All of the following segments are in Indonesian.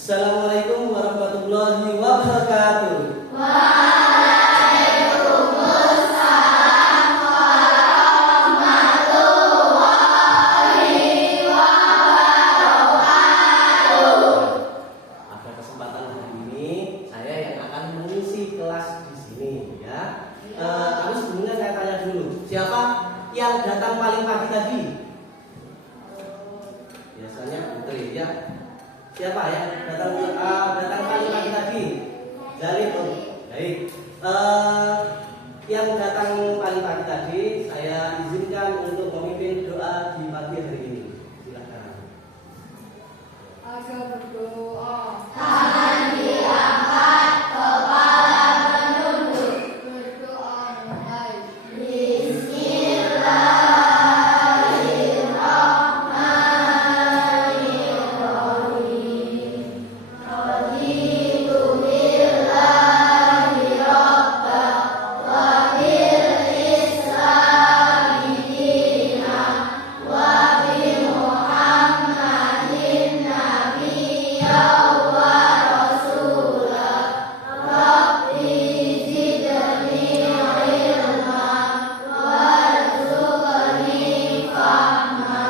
Assalamualaikum warahmatullahi wabarakatuh. Waalaikumsalam warahmatullahi wabarakatuh. Pada kesempatan hari ini saya yang akan mengisi kelas di sini ya. Tapi sebelumnya saya tanya dulu, siapa yang datang paling pagi tadi? Biasanya Putri ya. Siapa ya datang paling pagi tadi? Dari baik. Yang datang paling pagi tadi saya izinkan untuk memimpin doa di pagi hari ini. Silakan. Ayo berdoa. Tangan diangkat, kepala menunduk. Berdoa mulai. Bismillahirrahmanirrahim. Raditu billahi rabba wa bil islami dina wa bi Muhammadin nabiyya wa rasula. Rabbi zidni ilma warzuqni fahma.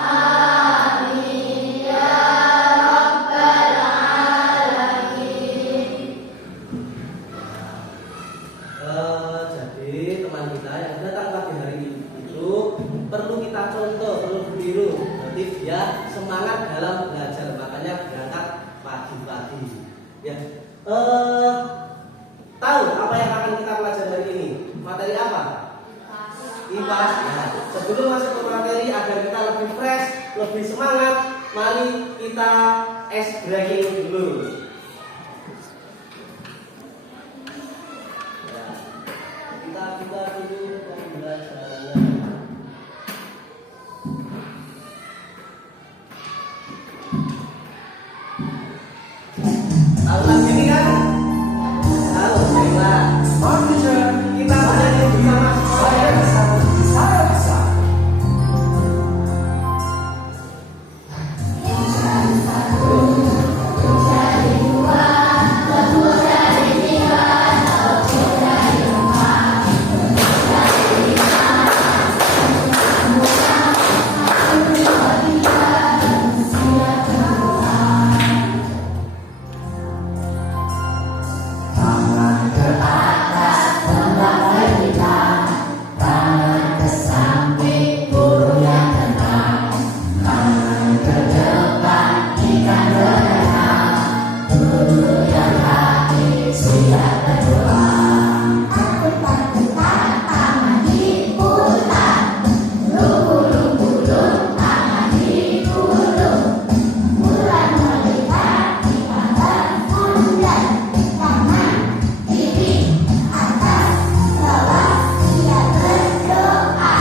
Amin ya rabbal alamin. Jadi teman kita yang datang pagi hari itu perlu kita contoh, perlu ditiru. Jadi dia semangat dalam belajar, makanya berangkat pagi-pagi. Ya, tahu apa yang akan kita pelajari hari ini? Materi apa? IPAS. Nah, sebelum masuk ke materi agar kita lebih fresh, lebih semangat, mari kita ice breaking dulu. Ya, kita buka dulu pembelajarannya. Tahu lagu ini kan? Tahu, baiklah. Kita bernyanyi bersama. Saya bisa. Tangan ke atas, melangkah kita. Tangan ke samping, burung yang tenang. Tangan ke depan, ikan berenang. Burung yang hati, siap berdoa. Takut-takutan, tangan diputar. Lubung-lubung, tangan digulung. Bulan melihat, kita berundang. Tangan kiri, atas, bawah, siap berdoa.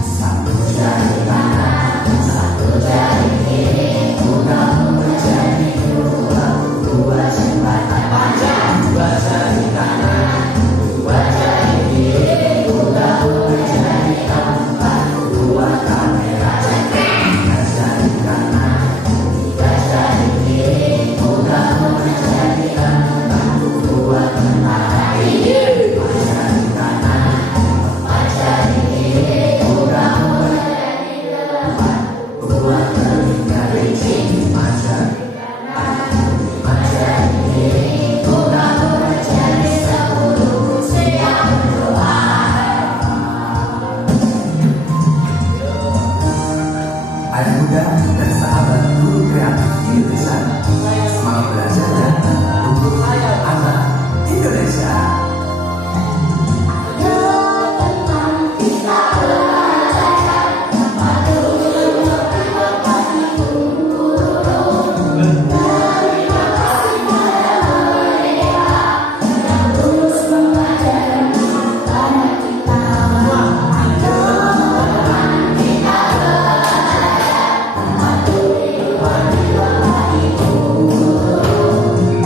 Satu jari kanan, satu jari kiri, gunung menjadi dua. Dua jembatan panjang, dua jari kanan, dua jari kiri, gunung menjadi empat. Dua kamera cekrek, tiga jari kanan, tiga jari kiri, gunung menjadi empat. Dua tentara ini, empat jari kanan, empat jari kiri, gunung menjadi delapan. Dua telinga licin, lima jari kanan, lima jari kiri, gunung menjadi 10. Siap berdoa. Anak muda dan sahabat guru kreatif Indonesia, semangat belajar ya untuk anak Indonesia.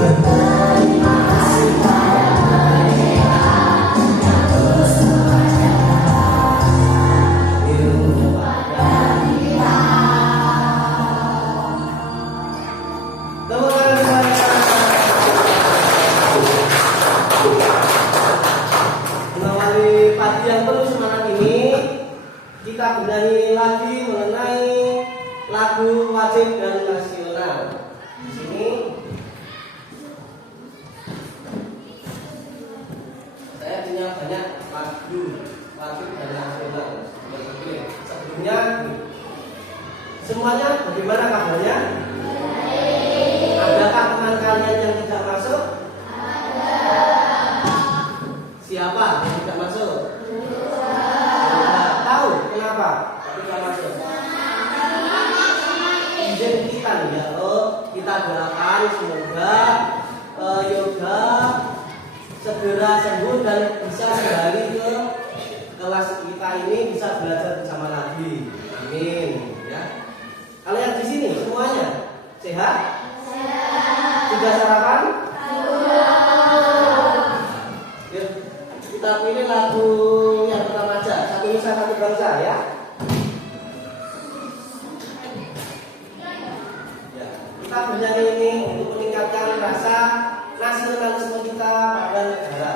Betul. wajib dan nasional. Di sini saya punya banyak lagu wajib dan nasional. Sebelumnya semuanya bagaimana kabarnya? Adakah teman kalian yang tidak masuk? Siapa yang tidak masuk? Tidak tahu kenapa tidak masuk. Izin kita nih ya, kita doakan semoga Yoga segera sembuh dan bisa kembali ke kelas kita ini, bisa belajar bersama lagi. Amin. Ya. Kalau yang di sini semuanya sehat? Sudah sarapan? Yuk, kita pilih lagu yang pertama aja. Satu Nusa Satu Bangsa ya. Ya, kita bernyanyi ini untuk meningkatkan rasa nasionalisme kita pada negara.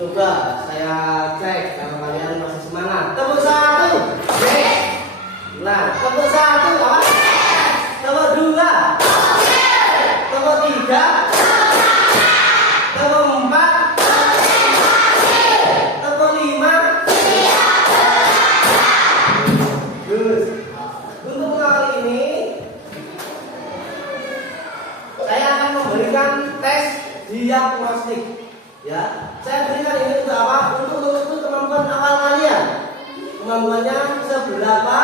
Coba saya cek kalau kalian masih semangat. Tepuk satu. Nah, tepuk satu apa? Tepuk dua. Tepuk tiga. Tepuk empat. Tepuk lima. Terus untuk kali ini saya akan memberikan tes diagnostik. Ya, saya berikan ini untuk apa? Untuk mengukur kemampuan awal kalian. Kemampuannya seberapa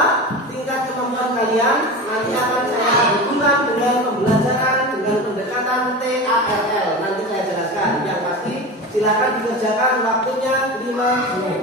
tingkat kemampuan kalian nanti akan saya hubungkan dengan pembelajaran dengan pendekatan TARL. Nanti saya jelaskan. Yang pasti silakan dikerjakan, waktunya 5 menit.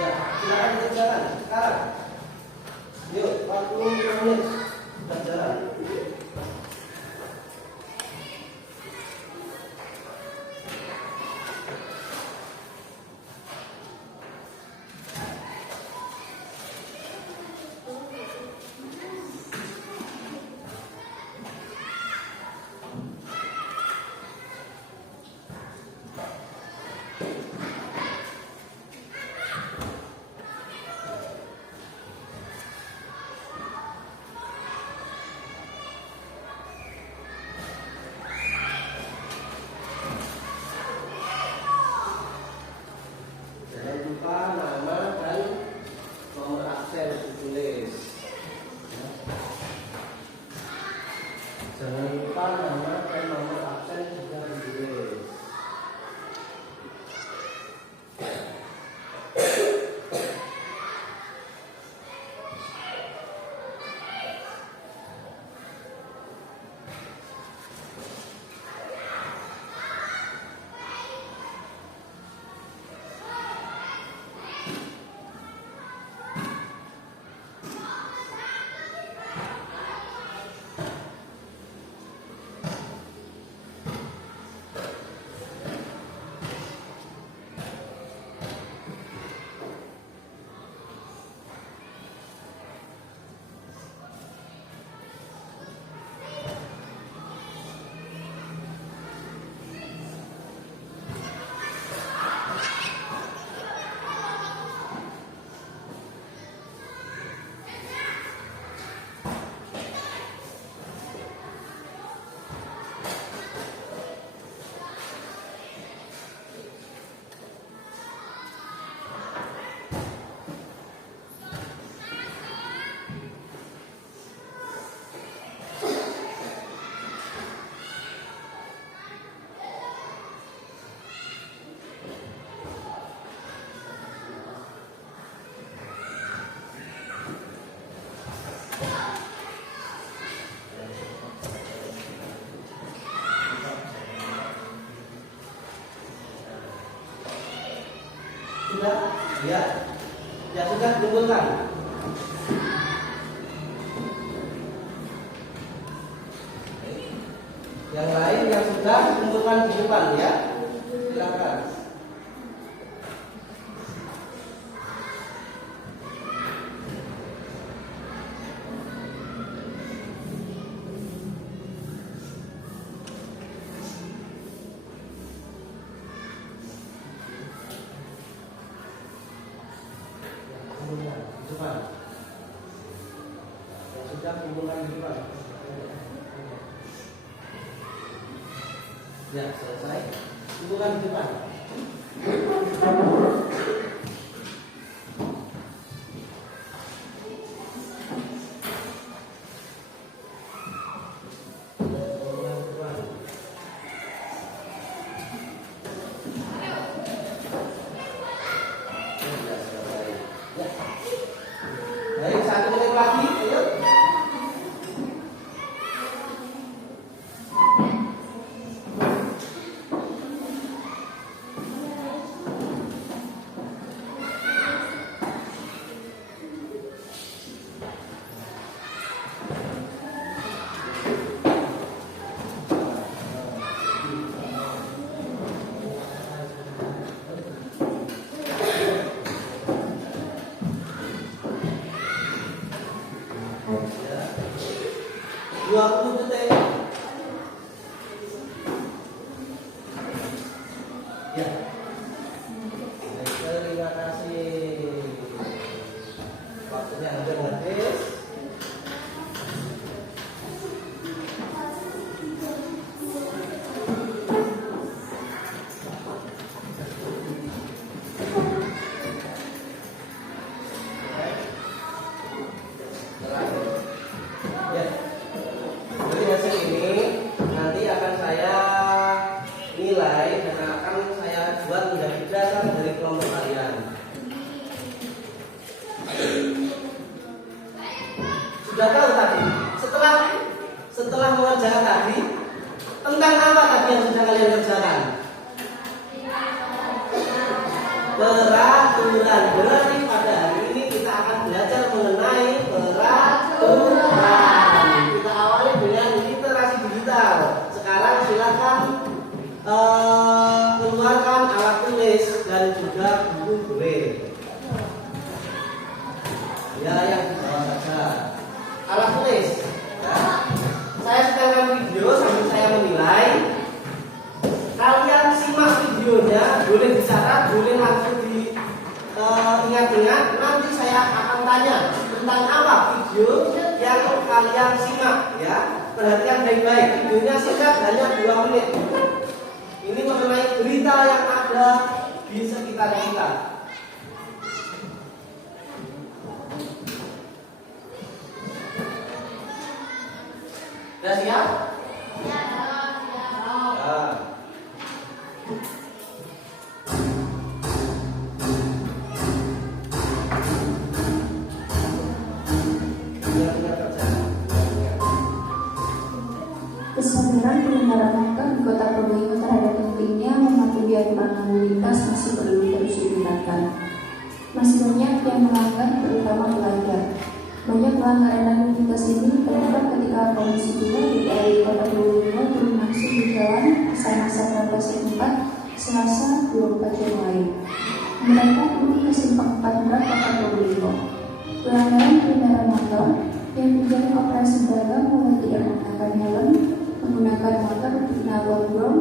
Ya, silakan dikerjakan sekarang. Yuk, 40 menit berjalan. Ya, ya sudah kumpulkan. Yang lain yang sudah kumpulkan di depan ya. Silakan. Di depan. Yang sudah kumpulkan di depan. Ya, selesai. Kumpulkan di depan. Baik, 1 menit lagi, ayo. Ya. 20 detik. Ya. Baik, terima kasih. Waktunya hampir habis. Ya. Dari hasil ini nanti akan saya nilai dan akan saya buat menjadi dasar dari kelompok kalian. Sudah tahu tadi? Setelah mengerjakan tadi, tentang apa tadi yang sudah kalian kerjakan? Peraturan. Berarti pada hari ini kita akan belajar mengenai peraturan. Kita awali dengan literasi digital. Sekarang silakan keluarkan alat tulis dan juga buku braille. Ya, yang di bawah saja. Alat tulis. Ya. Saya setelkan video sambil saya menilai. Kalian simak videonya, boleh dicatat, boleh langsung diingat-ingat. Nanti saya akan tanya tentang apa video yang kalian simak ya. Perhatikan baik-baik. Videonya singkat, hanya 2 menit. Ini mengenai berita yang ada di sekitar kita. Sudah siap? Ya. Kesadaran pengendara motor di Kota Probolinggo terhadap pentingnya mematuhi aturan lalu lintas masih perlu terus ditingkatkan. Masih banyak yang melanggar, terutama pelajar. Banyak pelanggaran lalu lintas ini terungkap ketika Komisi 2 DPRD Kota Probolinggo turun langsung di jalan masa-masa Tanggal 4 Selasa 24 Januari. Mereka turun ke Simpang 4 Merak Kota Probolinggo. Pelanggaran pengendara motor yang menjalani operasi dagang mulai tidak menggunakan helm, menggunakan motor dengan gondrong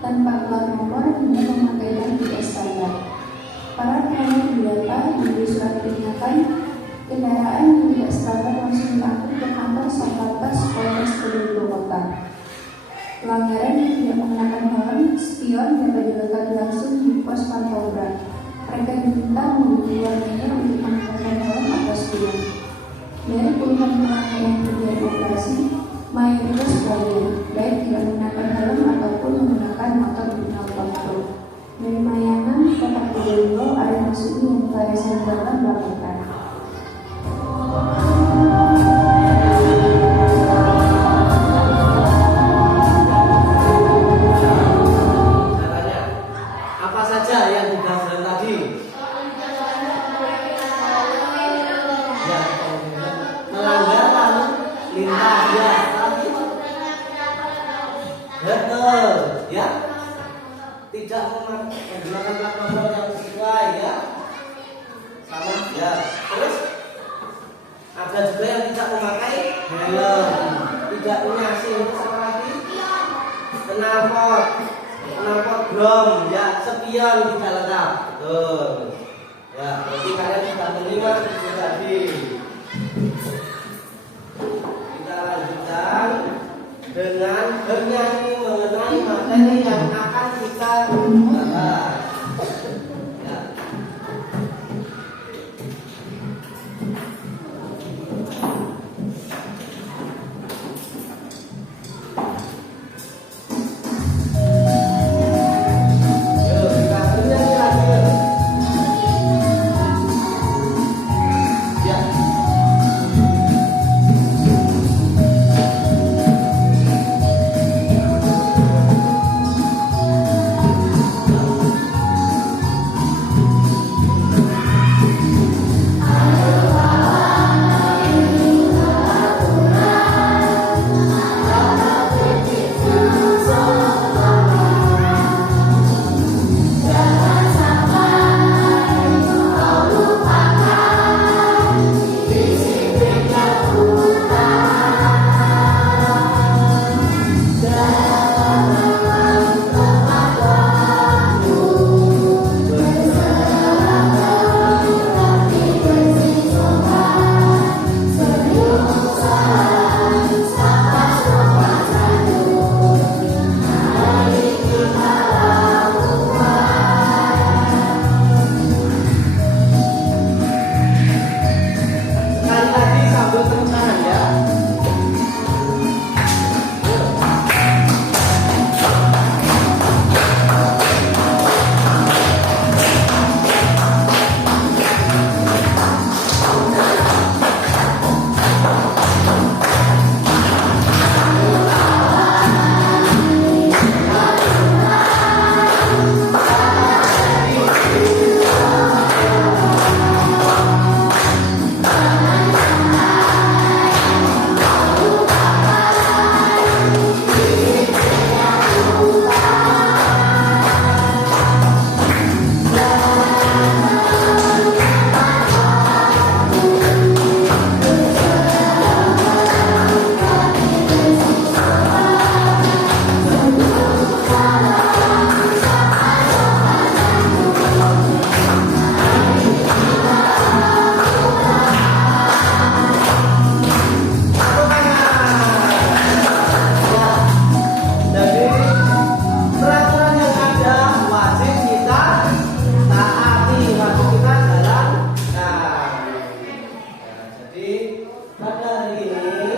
tanpa plat nomor hingga memakai ban tidak standar. Para pelanggar didata memberi surat peringatan, kendaraan yang tidak standar langsung diangkut ke kantor Satlantas Polres Probolinggo Kota. Pelanggaran yang tidak menggunakan helm, spion dapat dilakukan langsung di pos pantau berat. Mereka diminta mengunjungi warganya untuk menggunakan helm atau spion. Dari puluhan pelanggar yang terjadi operasi, mayoritas pelajar baik tidak menggunakan helm ataupun menggunakan motor dengan kontrol. Dari Mayangan, Kota Probolinggo, ada Masudi yang Clarissa dalam melakukan. Caranya apa saja yang dibahas tadi? tidak menggunakan plat nomor yang sesuai ya, sama ya. Terus ada juga yang tidak memakai helm, tidak punya SIM, sama lagi knalpot drum ya, spion tidak lengkap. Betul ya, berarti kalian sudah menerima itu tadi. Kita lanjutkan dengan bernyanyi mengenai materi yang akan kita bahas. Ya. Yuk, kita bernyanyi lagi. Ya. Sekali lagi sambil tepuk tangan ya. Jadi peraturan yang ada wajib kita taati, wajib kita jalankan. Jadi pada hari ini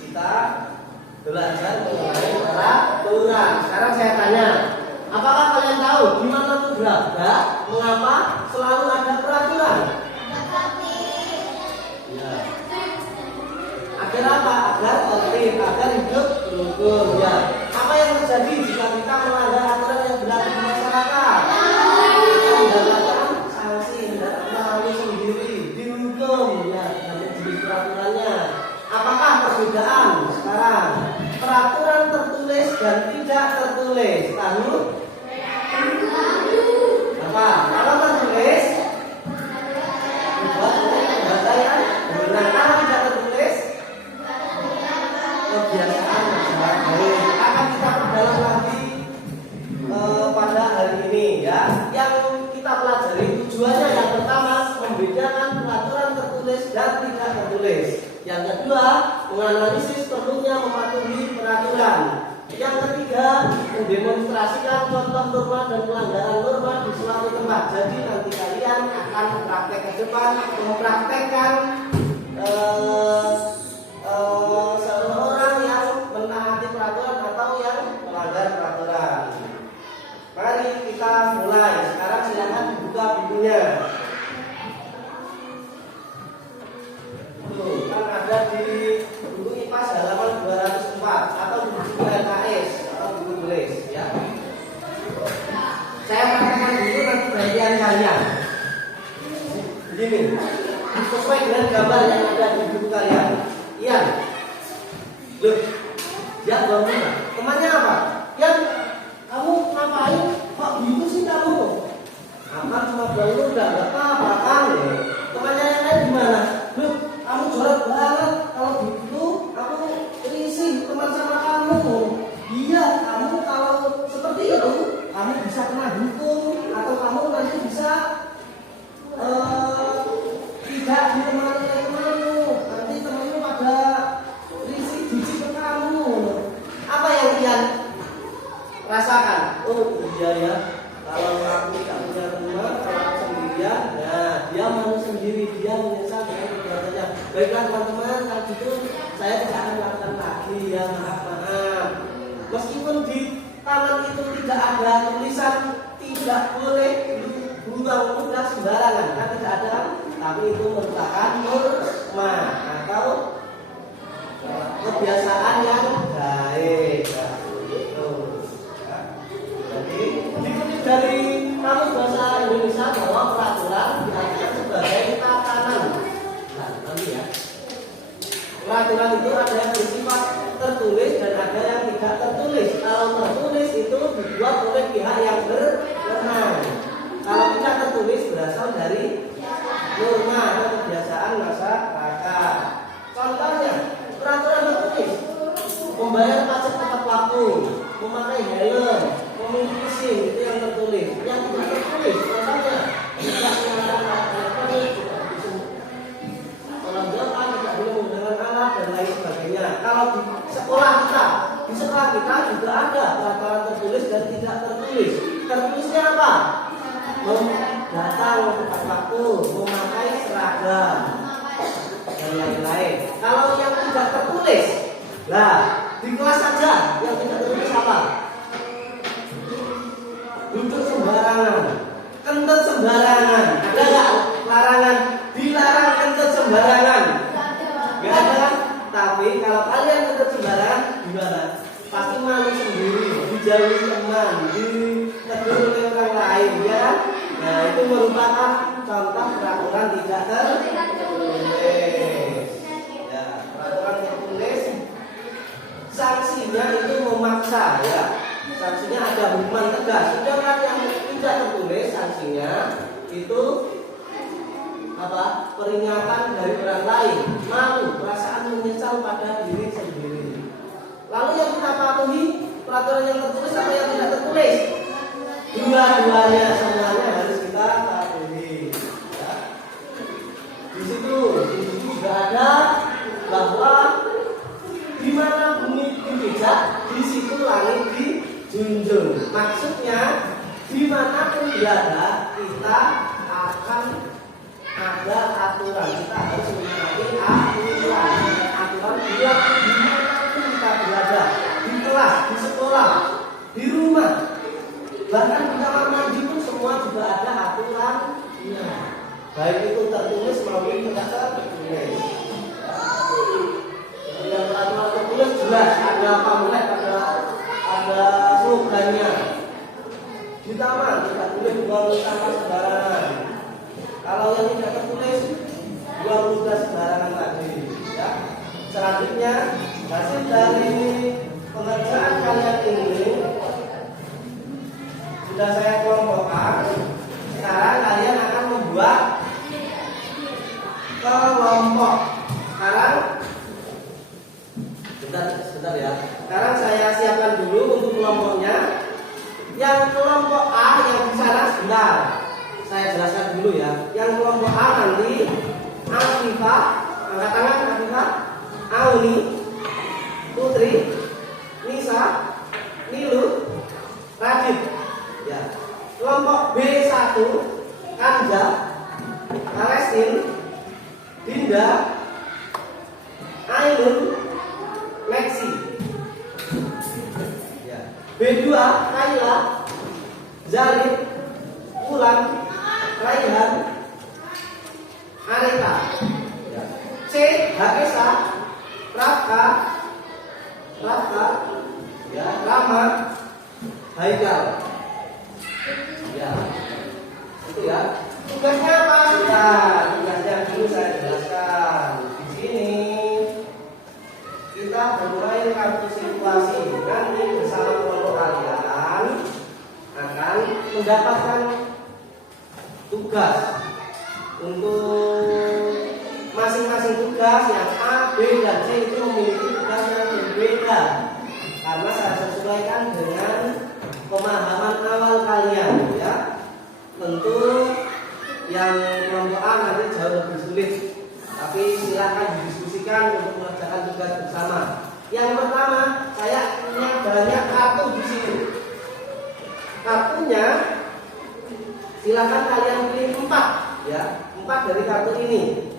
kita belajar mengenai peraturan. Sekarang saya tanya, apakah kalian tahu di mana berada mengapa selalu ada peraturan? Ya. Agar apa? Agar tertib, agar hidup rukun ya. Apa yang terjadi jika kita melanggar aturan yang berlaku di masyarakat? Kita mendapatkan sanksi, mendapat malu sendiri, dihukum ya, dengan jenis peraturannya. Apakah perbedaan sekarang peraturan tertulis dan tidak tertulis? Tahu? Apa? Kalau tertulis baca ya. Nah, kalau tidak tertulis kebiasaan baik. Akan kita perdalam lagi pada hari ini ya. Yang kita pelajari tujuannya yang pertama membedakan peraturan tertulis dan tidak tertulis. Yang kedua menganalisis perlunya mematuhi peraturan. Yang ketiga mendemonstrasikan contoh norma dan pelanggaran norma di suatu tempat. Jadi nanti kalian akan praktek ke depan mempraktekkan seseorang yang menaati peraturan atau yang melanggar peraturan. Mari kita mulai. Sekarang silakan dibuka bukunya. Tuh, kan ada di buku IPAS halaman 204 atau di buku LKS atau buku tulis ya. Saya praktekkan dulu, nanti bagian kalian. Begini, sesuai dengan gambar yang ada di buku kalian. Iya. Loh, dia buang muka. Temannya apa? Yang kamu ngapain? Kok gitu sih kamu? Akan cuma buang ludah, nggak apa-apa kan? Temannya yang lain gimana? Loh, kamu jorok banget. Kalau gitu, aku risih teman sama kamu. Iya, kamu kalau seperti itu, kamu bisa kena hukum atau kamu nanti bisa tidak ditemani oleh temanmu. Nanti temanmu pada risih jijik ke kamu. Apa yang kalian rasakan? Oh iya ya, kalau aku tidak punya teman, kalau aku sendirian, nah dia mau sendiri, dia menyesal dengan perbuatannya. Baiklah teman-teman, kalau gitu saya tidak akan melakukan lagi ya, maaf. Meskipun di taman itu tidak ada tulisan tidak boleh buang mudah sembarangan, kan tidak ada, tapi itu merupakan norma atau kebiasaan yang baik. Jadi dikutip dari Kamus Bahasa Indonesia bahwa peraturan diartikan sebagai tatanan. Nah, nanti ya. Peraturan itu ada yang bersifat tertulis dan ada yang tidak tertulis. Kalau tertulis itu dibuat oleh pihak yang berwenang. Kalau tidak tertulis berasal dari norma atau kebiasaan masyarakat. Contohnya, peraturan tertulis: membayar pajak tepat waktu, memakai helm, memiliki SIM, itu yang tertulis. Yang tidak tertulis, contohnya tidak menggunakan alat elektronik, pelanggaran tidak boleh menggunakan alat dan lain sebagainya. Kalau di sekolah kita juga ada peraturan tertulis dan tidak tertulis. Tertulisnya apa? Datang tepat waktu, memakai seragam dan lain-lain. Kalau yang tidak tertulis, lah di kelas saja yang tidak tertulis apa? Duduk sembarangan, kentut sembarangan. Ada nggak larangan? Dilarang kentut sembarangan. Nggak ada. Tapi kalau kalian kentut sembarangan, gimana? Pasti malu sendiri, dijauhi teman, ditegur oleh orang lain, ya. Nah itu merupakan contoh peraturan tidak tertulis. Ya, peraturan tertulis sanksinya itu memaksa, ya. Sanksinya ada hukuman tegas. Sedangkan yang tidak tertulis sanksinya itu apa? Peringatan dari orang lain, malu, perasaan menyesal pada diri sendiri. Lalu yang kita patuhi peraturan yang tertulis atau yang tidak tertulis? Dua-duanya, semuanya harus kita patuhi. Ya. Di situ juga ada bahwa di mana bumi dipijak, di situ langit dijunjung. Maksudnya dimanapun berada kita akan ada aturan. Kita harus mengikuti aturan. Aturan juga dimanapun kita berada, di kelas, di sekolah, di rumah, bahkan di kamar mandi pun semua juga ada aturannya. Baik itu tertulis maupun tidak tertulis. Yang peraturan tertulis jelas ada pamflet, ada slogannya. Di taman tidak boleh buang sampah sembarangan. Kalau yang tidak tertulis buang ludah sembarangan tadi. Ya. Selanjutnya hasil dari pengerjaan kalian ini sudah saya kelompokkan. Sekarang kalian akan membuat kelompok. Sebentar ya. Sekarang saya siapkan dulu untuk kelompoknya. Yang kelompok A yang di sana sebentar. Saya jelaskan dulu ya. Yang kelompok A nanti Afifah, angkat tangan Afifah, Auni, Putri, Nisa, Nilu, Radit. Ya. Kelompok B1 Kanja, Alestin, Dinda, Ainun, Lexi. Ya. B2 Kaila, Zalid, Ulan, Raihan, Areta. Ya. C Hakesa, Rafka, ya, Rama, Haikal. Ya. Itu ya. Tugasnya apa? Nah, tugasnya dulu saya jelaskan. Di sini kita bermain kartu simpul. situasi nanti bersama kelompok kalian akan mendapatkan tugas untuk masing-masing tugas yang A, B, dan C itu memiliki tugas yang berbeda karena saya sesuaikan dengan pemahaman awal kalian ya. Tentu yang kelompok A nanti jauh lebih sulit, tapi silakan didiskusikan untuk mengerjakan tugas bersama. Yang pertama, saya punya banyak kartu di sini. Kartunya silakan kalian pilih 4 ya, 4 dari kartu ini.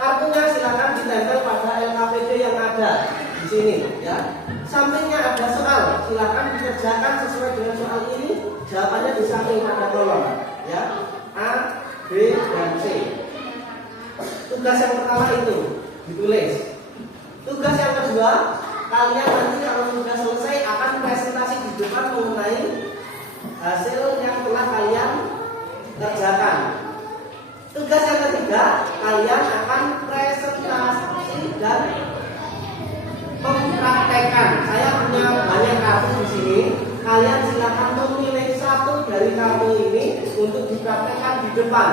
Kartunya silakan ditempel pada LKPD yang ada di sini ya. Sampingnya ada soal, silakan dikerjakan sesuai dengan soal ini. Jawabannya di samping pada kolom ya, A, B, dan C. Tugas yang pertama itu ditulis. Tugas yang kedua, kalian nanti kalau sudah selesai akan presentasi di depan mengenai hasil yang telah kalian kerjakan. Tugas yang ketiga, kalian akan presentasi dan mempraktekkan. Saya punya banyak kartu di sini. Kalian silakan memilih satu dari kartu ini untuk dipraktekkan di depan.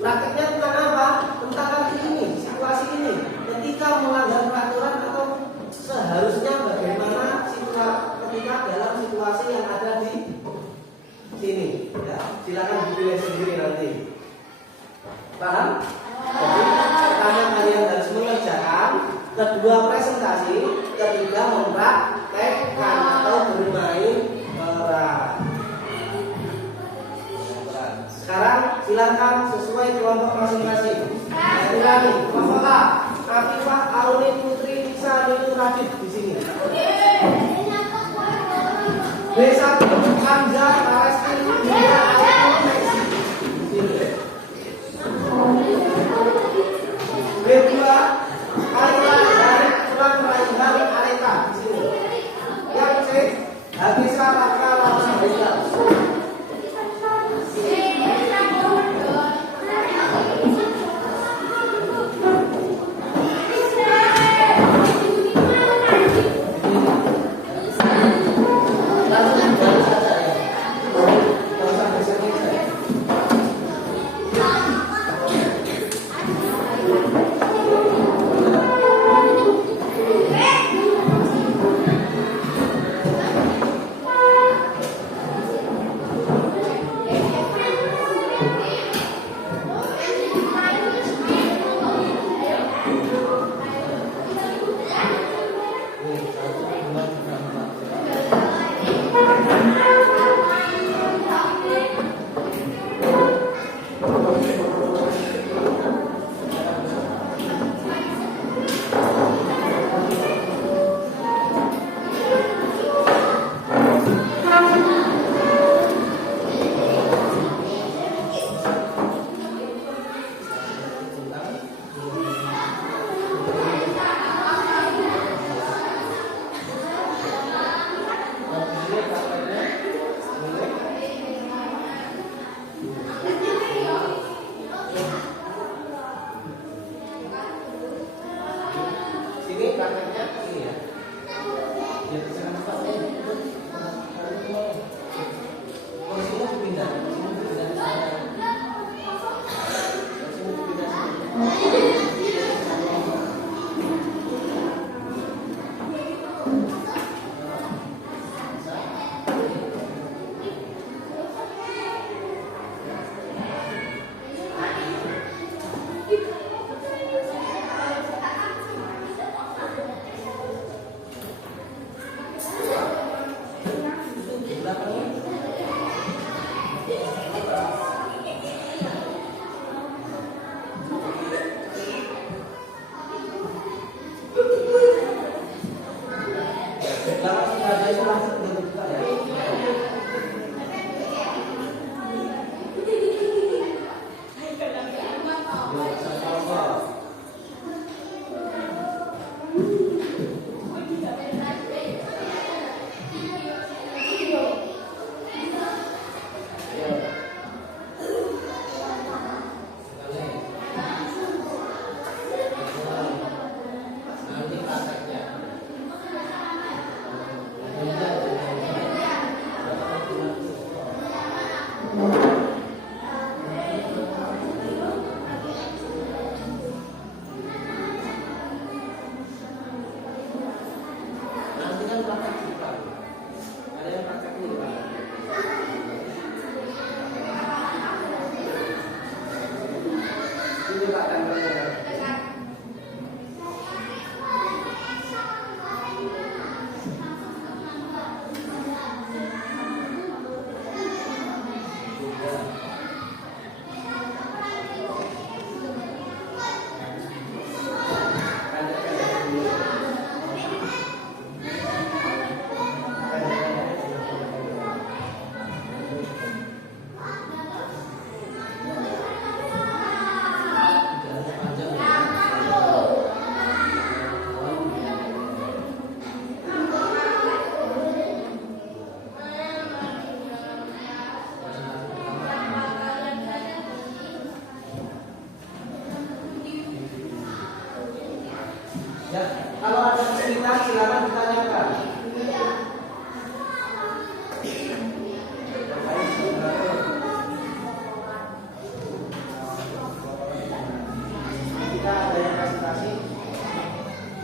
Prakteknya tentang apa? Tentang hal ini, situasi ini. Ketika melanggar peraturan atau seharusnya bagaimana ketika dalam situasi yang ada di sini. Ya, silakan dipilih sendiri nanti. Paham? Jadi pertama kalian harus mengerjakan, kedua presentasi, ketiga mempraktekkan atau bermain peran. Sekarang silakan sesuai kelompok masing-masing. Ulangi, kelompok A, Afifah, Aruni, Putri, Nisa, Nilu, Radit di sini. B1, Hamza, Palestin, Dia, Alif, Messi di sini. B2, Aila, Zarif, Tuan, Raihan, Areka di sini. Yang C, Habisa, Raka, Lama, Haikal. Langsung jalan saja. Nanti kan praktek di depan. Ada yang praktek di depan. Ini Pak gambarnya. Ya, kalau ada kesulitan silakan ditanyakan. Kita ada yang presentasi.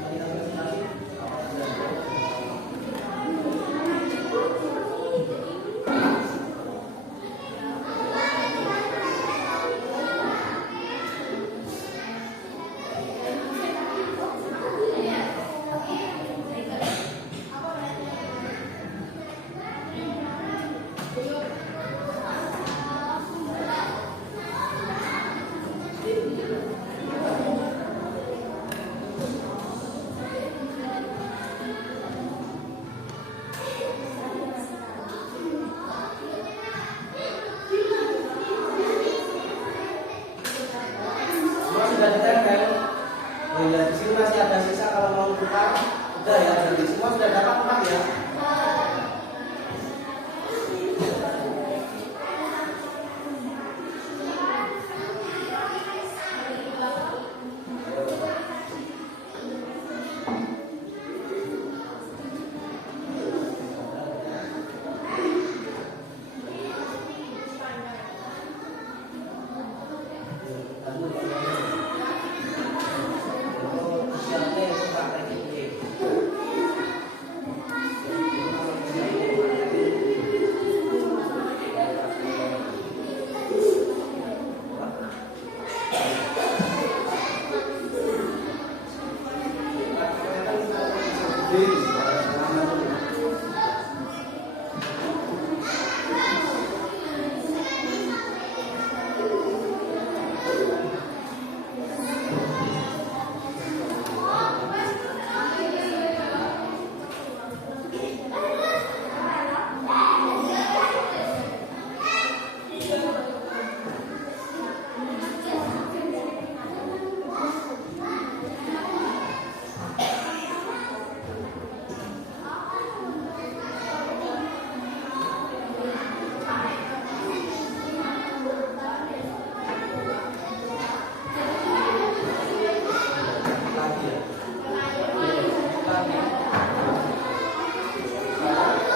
Ada yang presentasi. Semua sudah ditempel. Oh iya, di sini masih ada sisa kalau mau buka. Udah ya, jadi semua sudah dapat tempat ya.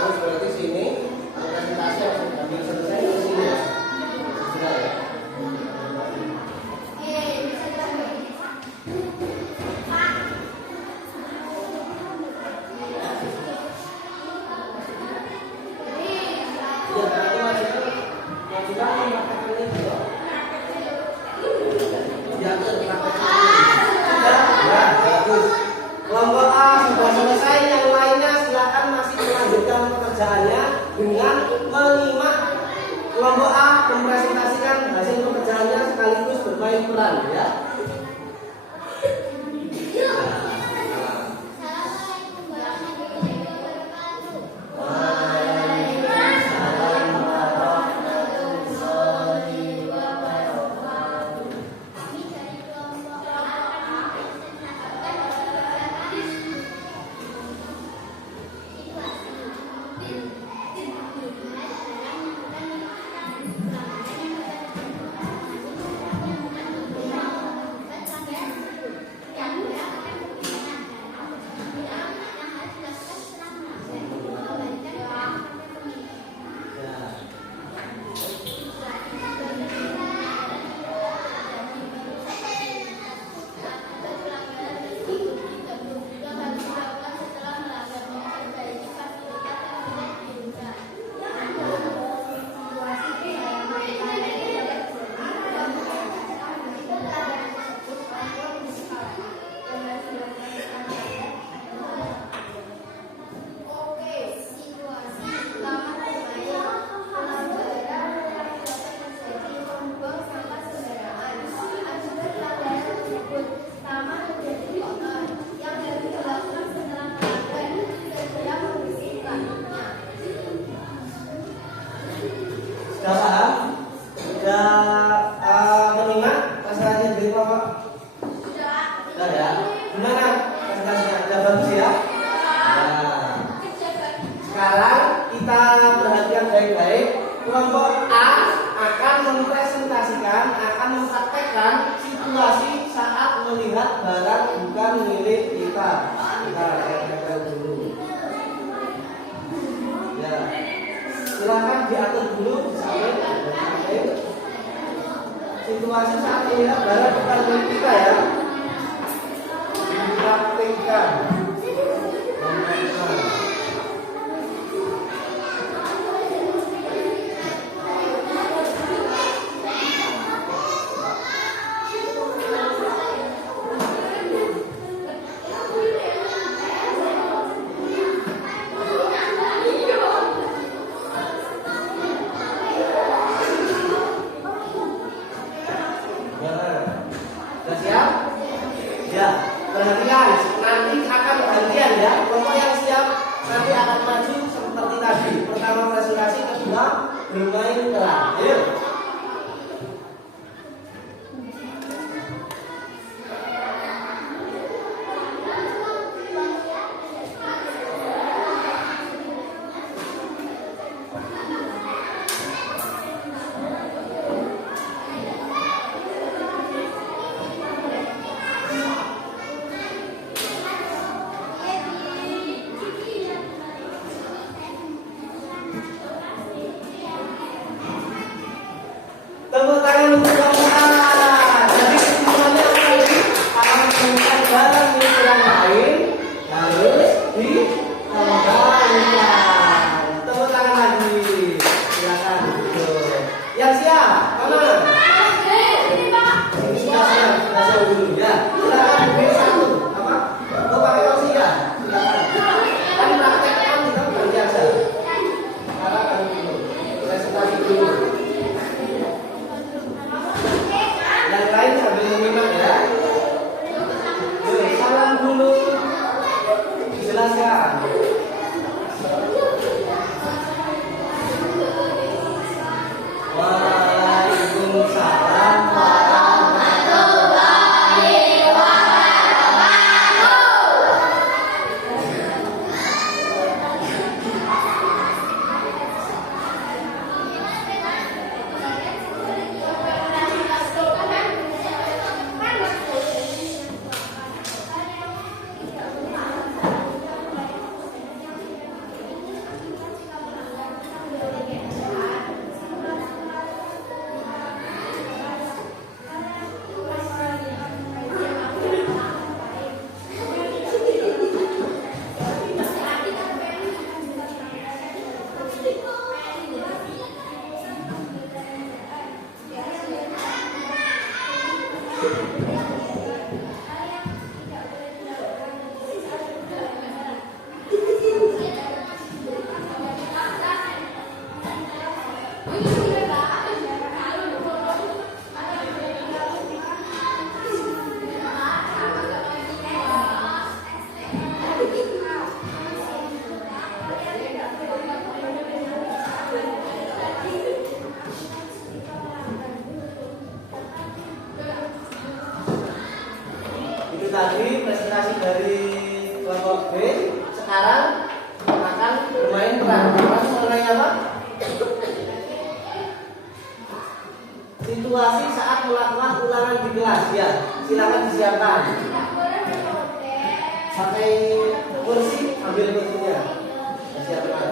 Terus berarti sini presentasi harus diambil selesai di sini ya. Sudah ya. Ya, berarti majukan mempraktekkan ini ya. Ya, mempraktekkan ini. Sudah, ya, bagus. Kelompok A sudah selesai, yang lainnya silakan masih melanjutkan pekerjaannya dengan menyimak kelompok A mempresentasikan hasil pekerjaannya sekaligus bermain peran ya. Sudah paham? Sudah menyimak presentasi dari kelompok? Sudah ya? Gimana presentasinya? Sudah bagus ya? Nah, sekarang kita perhatikan baik-baik. Kelompok A akan mempresentasikan, akan mempraktekkan situasi saat melihat barang bukan milik kita. Kita lihat dulu. Ya, silakan diatur dulu sampai situasi saat melihat barang bukan milik kita ya. Dipraktekkan. Sudah siap? Ya, perhatikan. Nanti akan gantian ya. Kelompok yang siap nanti akan maju seperti tadi. Pertama presentasi, kedua bermain peran. Ayo. Tepuk tangan untuk Bapak. Jadi kesimpulannya apa ini? Akan menemukan barang milik orang lain harus dikembalikan. Tepuk tangan lagi. Silakan duduk. Yang siap, mana? Sudah siap dulu ya. Silakan B1. Apa? Mau pakai opsi ya? Silakan. Tadi praktekkan kita ganti aja. Sekarang kami dulu. Presentasi dulu. Yang lain sambil menyimak ya. Salam dulu. Jelaskan. Waalaikumsalam warahmatullahi Itu tadi presentasi dari kelompok B. Sekarang akan bermain peran. Mengenai apa? Situasi saat melakukan ulangan di kelas ya. Silakan disiapkan. Pakai kursi, ambil kursinya. Siapkan.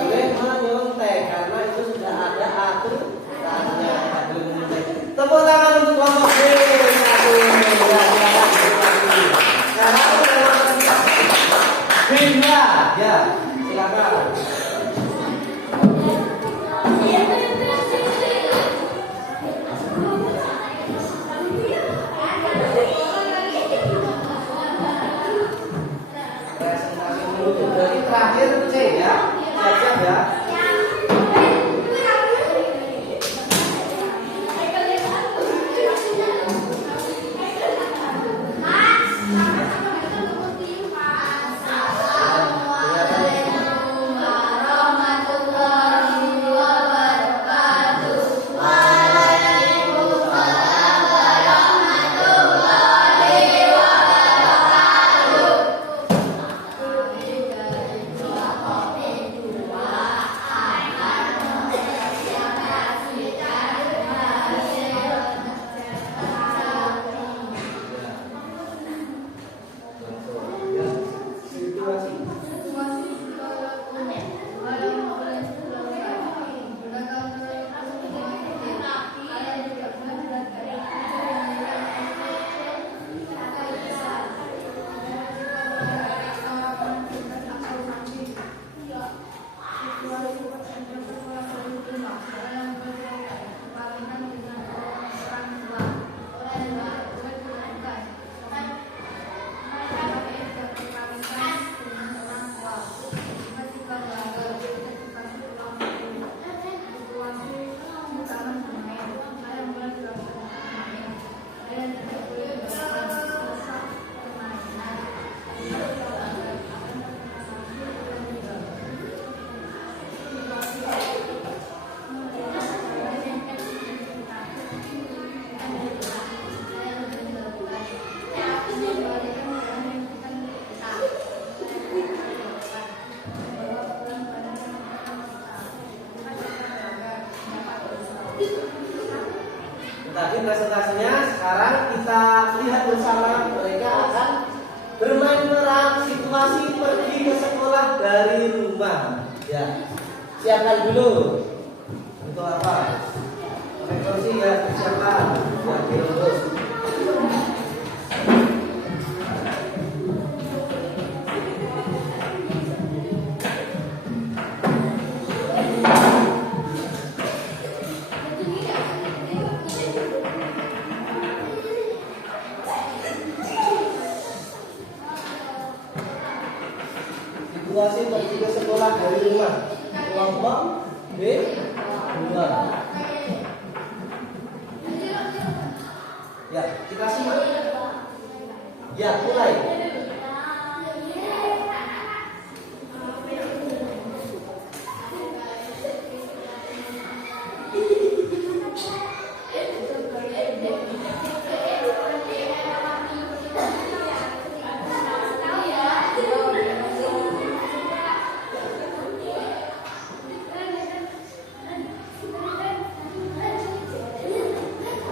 boleh menyontek karena itu sudah ada aturannya. Tidak boleh menyontek. Tepuk tangan untuk kelompok B. Satu. Ya, sekarang Bima, ya, silakan. Presentasi dulu. Jadi terakhir C ya, siap-siap ya. Tadi presentasinya, sekarang kita lihat bersama mereka akan bermain peran situasi pergi ke sekolah dari rumah. Ya, siapkan dulu. Untuk apa? Pakai kursi ya, siapkan. Ya, terus. Situasi pergi ke sekolah dari rumah. Kelompok B 2. Ya, kita simak. Ya, mulai.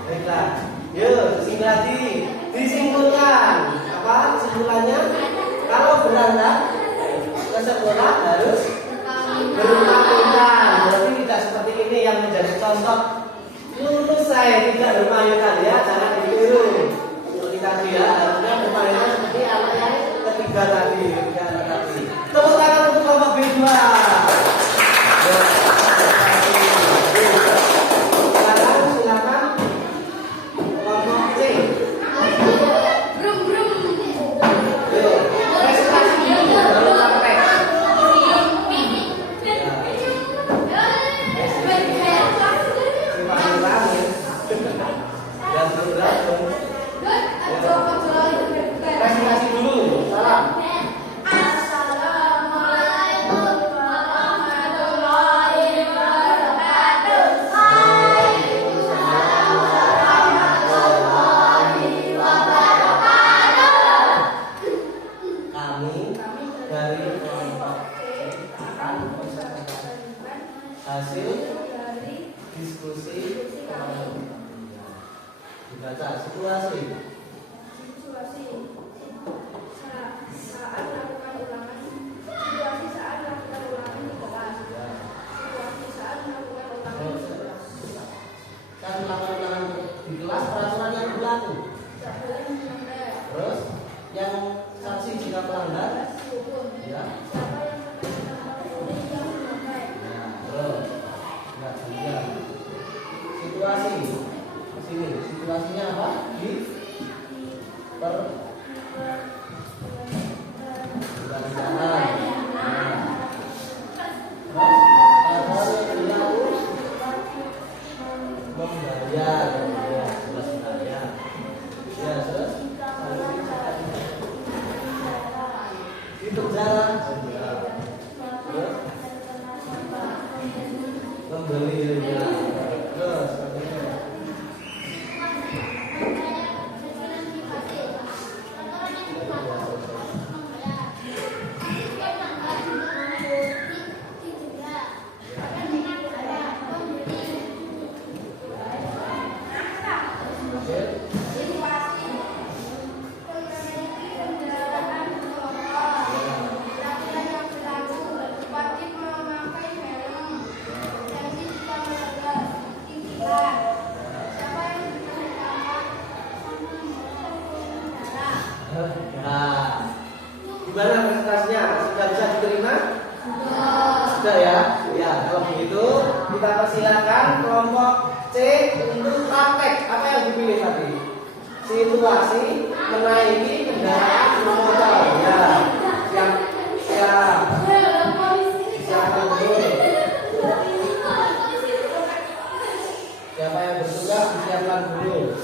Baiklah, yuk sini lagi disimpulkan. Apa kesimpulannya? Kalau berangkat ke sekolah harus berpamitan. Berarti tidak seperti ini yang menjadi contoh. Lulus saya tidak berpamitan ya, jangan ditiru. Seperti tadi ya, harusnya berpamitan seperti anak yang ketiga tadi. Tepuk tangan untuk kelompok B2. Presentasi dulu, salam. Assalamualaikum warahmatullahi wabarakatuh. Waalaikumsalam warahmatullahi wabarakatuh. Kami dari kelompok akan mempresentasikan hasil diskusi dibaca situasi saat melakukan ulangan di kelas. situasi. Sini, situasinya apa? Di perjalanan. Membayar, ya, jelas bayar. Ya, terus di perjalanan, terus membeli, ya, terus nah, gimana presentasinya? Sudah bisa diterima? Sudah ya? Ya, kalau begitu kita persilakan kelompok C untuk praktek. Apa yang dipilih tadi? Situasi menaiki kendaraan bermotor. Ya, siapa dulu? Siapa yang bertugas disiapkan dulu.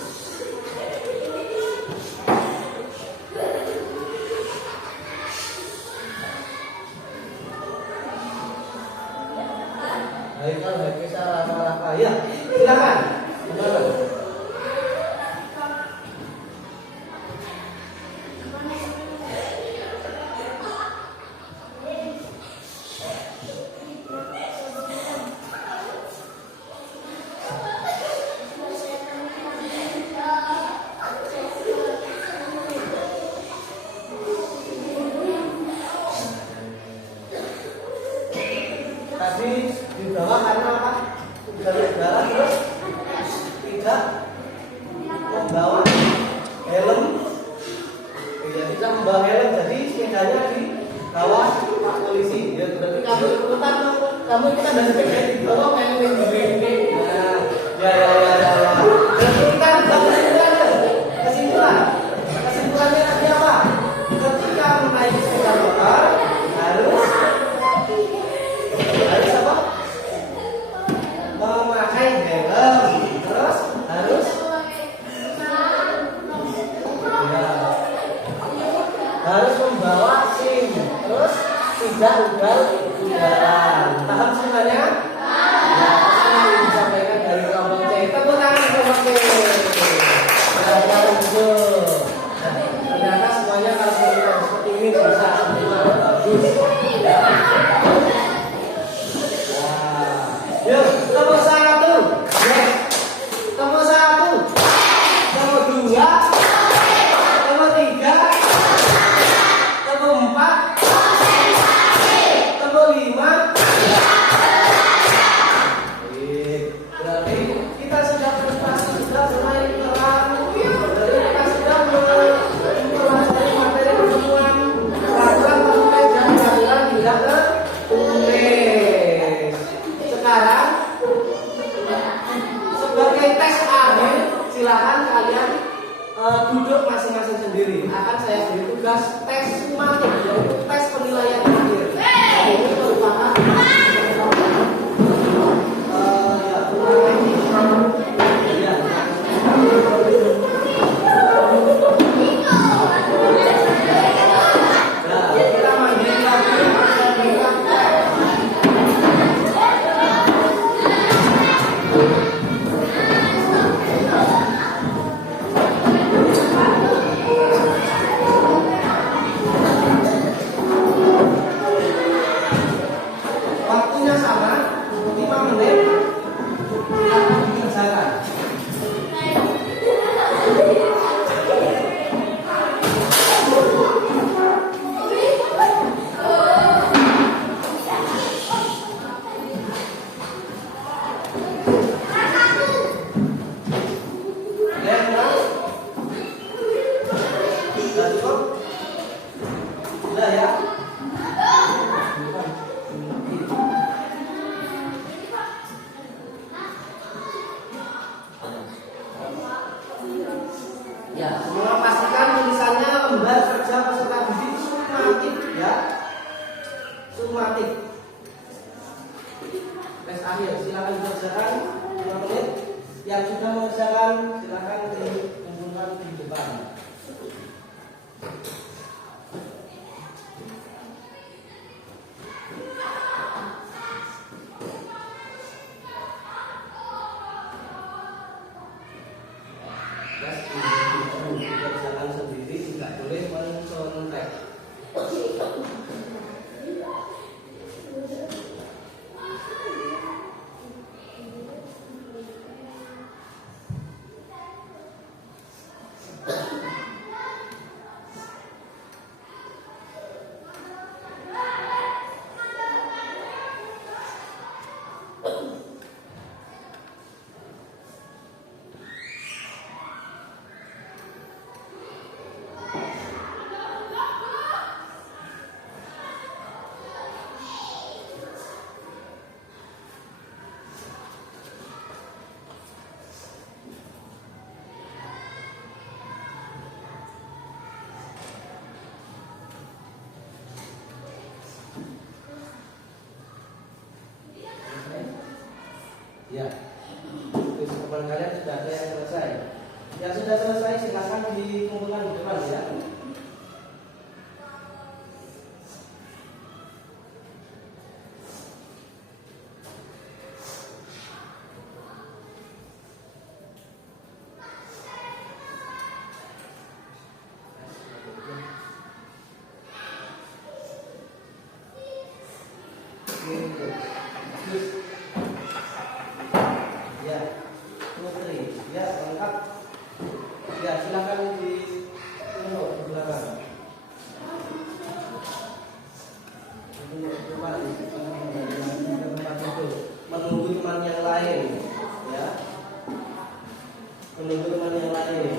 Haikal, Haikal, Rafa, ya, silakan. Gimana? Tadi dibawa karena apa? Udara terus tidak membawa helm. Tidak bisa membawa helm, jadi sepedanya di bawah Pak Polisi. Ya, berarti kamu ikutan, kamu ikutan dan sepeda di bawah main main. Nah, ya. Berarti kita kesimpulannya tadi apa? Ketika menaiki sepeda motor harus apa? Memakai helm, terus harus harus membawa SIM, terus tidak ugal-ugalan. Paham semuanya? Ya, tes akhir. Silakan dikerjakan 5 menit. Yang sudah mengerjakan silakan dikumpulkan di depan. Dikerjakan sendiri, tidak boleh mencontek. Ya, teman kalian sudah ada yang selesai. Yang sudah selesai silakan dikumpulkan di depan ya. Ya, Putri, ya lengkap. Ya, silakan di belakang. Menunggu teman yang lain, ya. Menunggu teman yang lain.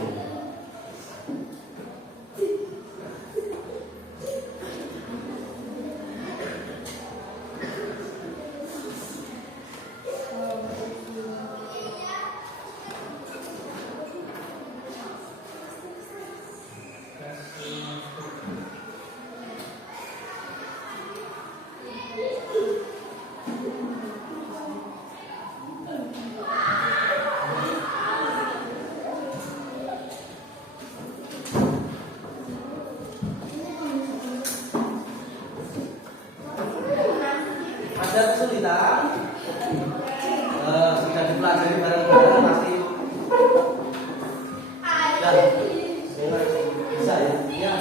Ada kesulitan? Sudah dipelajari bareng-bareng pasti. Ya, bisa ya? Ya.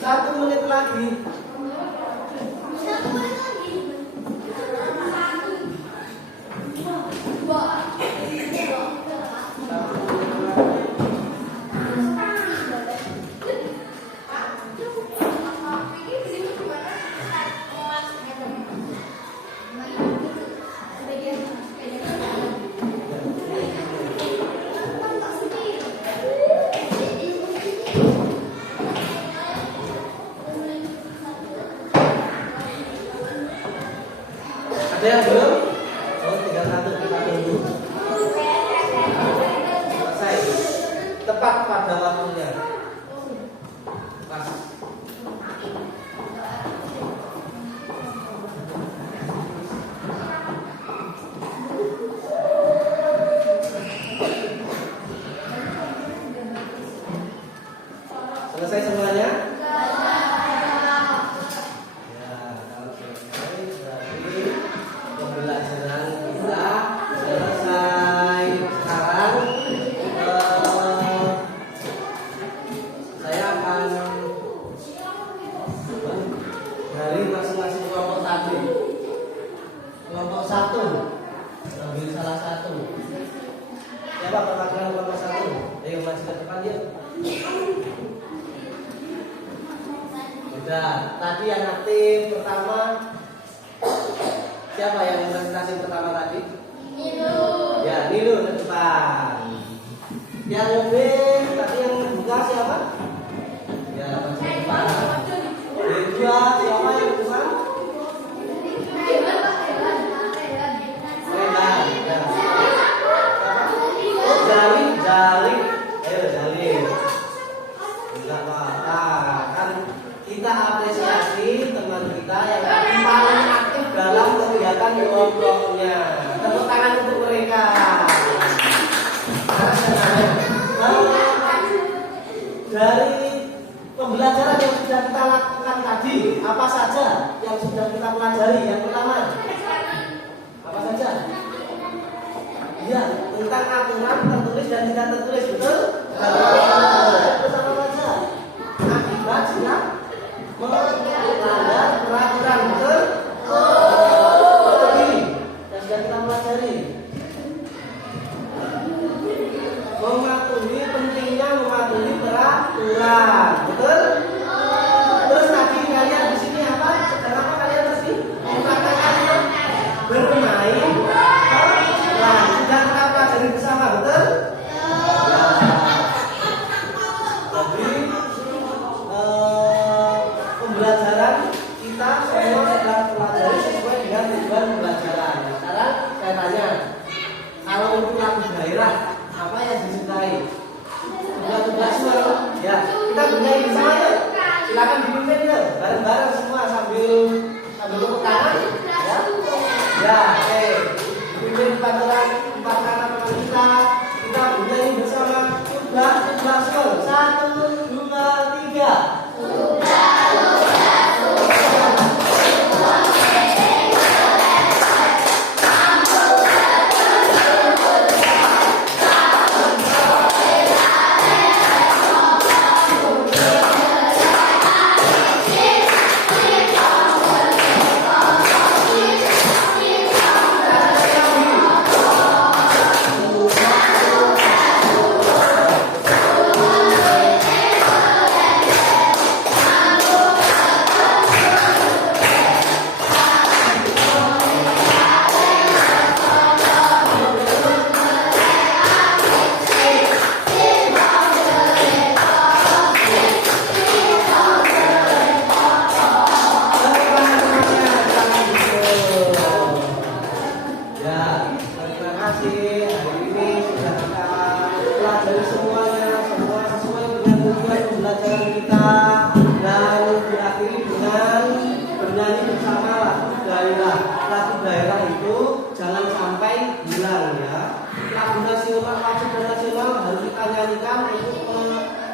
Satu menit lagi. Ada yang belum? Oh, tinggal satu, kita tunggu. Selesai. Tepat pada waktunya. Pas. Selesai semuanya? Ya, kalau selesai berarti pembelajaran kita selesai. Sekarang saya akan dari masing-masing kelompok tadi. Kelompok 1 ambil salah satu. Siapa perwakilan kelompok 1? Ayo maju ke depan yuk. Udah, tadi yang aktif pertama siapa yang presentasi pertama tadi? Nilu. Ya, Nilu ke depan. Yang lebih tadi yang buka siapa? Ya, maju ke depan. Kedua siapa yang ke depan? Rehan. Ya. Siapa? Oh, Jalin. Ayo Jalin. Enggak apa-apa. Kan kita apresiasi teman kita yang paling aktif dalam kegiatan kelompoknya. Tepuk tangan untuk mereka. Dari pembelajaran yang sudah kita lakukan tadi, apa saja yang sudah kita pelajari? Yang pertama, apa saja? Iya, tentang aturan tertulis dan tidak tertulis, betul? Terus apa saja? Akibat jika melanggar peraturan, betul? Ini yang sudah kita pelajari. Pentingnya mematuhi peraturan, betul? Terus tadi kalian di sini apa? Sedang apa kalian tadi? Mempraktekkan bermain. Nah, sudah kita pelajari bersama, betul? Jadi pembelajaran kita semua sudah pelajari sesuai dengan tujuan pembelajaran. Sekarang saya tanya, kalau untuk lagu daerah apa yang disukai? Tugas semua, ya. Kita bernyanyi bersama yuk. Silakan dipimpin yuk, bareng-bareng semua sambil tepuk tangan, ya. Ya, oke. Dipimpin empat tangan teman kita. Kita bernyanyi bersama. Tugas semua. 1, 2, 3.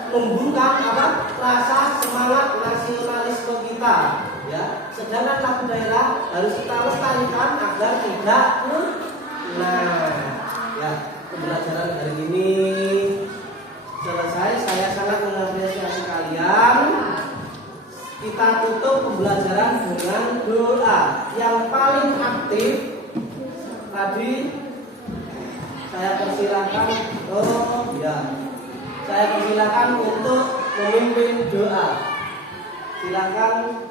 Membuka rasa semangat nasionalisme kita, ya. Sedangkan lagu daerah harus kita lestarikan agar tidak punah. Ya, pembelajaran hari ini selesai. Saya sangat mengapresiasi kalian. Kita tutup pembelajaran dengan doa. Yang paling aktif tadi saya persilakan. Oh ya. Saya persilakan untuk memimpin doa. Silakan.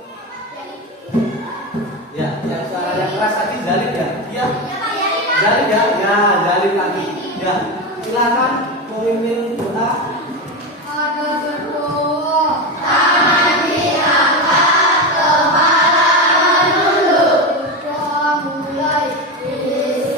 Ya, yang suaranya keras tadi Jalil ya? Iya. Jalil ya? Ya, Jalil lagi. Ya, silakan memimpin doa. Ada berdoa. Tangan diangkat, kepala menunduk. Doa mulai. Bismillahirrahmanirrahim.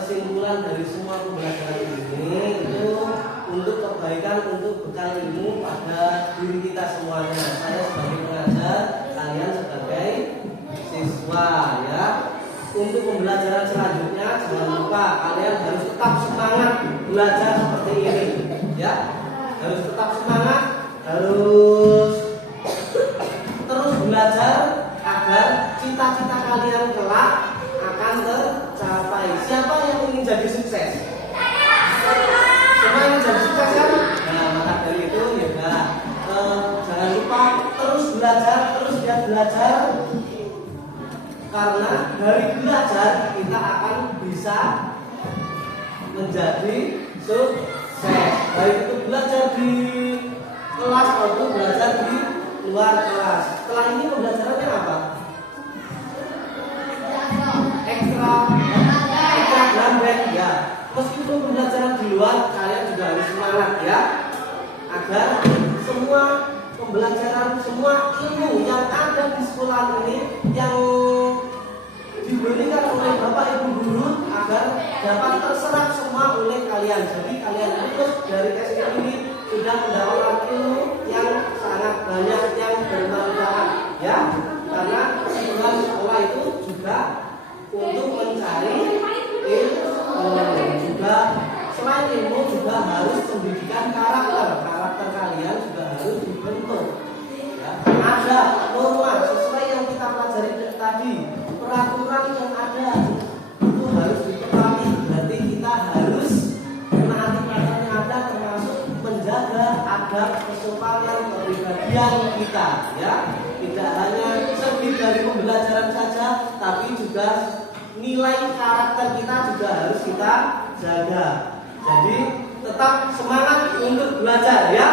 kesimpulan dari semua pembelajaran ini itu untuk kebaikan, untuk bekal ilmu pada diri kita semuanya. Saya sebagai pengajar, kalian sebagai siswa ya. Untuk pembelajaran selanjutnya jangan lupa kalian harus tetap semangat belajar seperti ini ya. Harus tetap semangat, harus terus belajar agar cita-cita kalian kelak akan tercapai. Siapa yang ingin jadi sukses? Semua ingin jadi sukses kan? Nah, maka dari itu ya jangan lupa terus belajar, terus giat belajar. Karena dari belajar kita akan bisa menjadi sukses. Baik itu belajar di kelas maupun belajar di luar kelas. Setelah ini pembelajarannya apa? Ekstra band ya. Meskipun pembelajaran di luar, kalian juga harus semangat ya, agar semua pembelajaran, semua ilmu yang ada di sekolah ini yang diberikan oleh Bapak Ibu guru agar dapat terserap semua oleh kalian. Jadi kalian lulus dari tes ini sudah mendapatkan ilmu yang sangat banyak yang bermanfaat ya. Karena tujuan sekolah itu juga untuk mencari ilmu, juga selain ilmu juga harus pendidikan karakter kalian juga harus dibentuk ya. Ada norma sesuai yang kita pelajari tadi, peraturan yang ada itu harus dipahami. Berarti kita harus menaati peraturan yang ada, termasuk menjaga adab kesopanan kepribadian kita ya. Tidak hanya segi dari pembelajaran saja, tapi juga nilai karakter kita juga harus kita jaga. Jadi tetap semangat untuk belajar ya.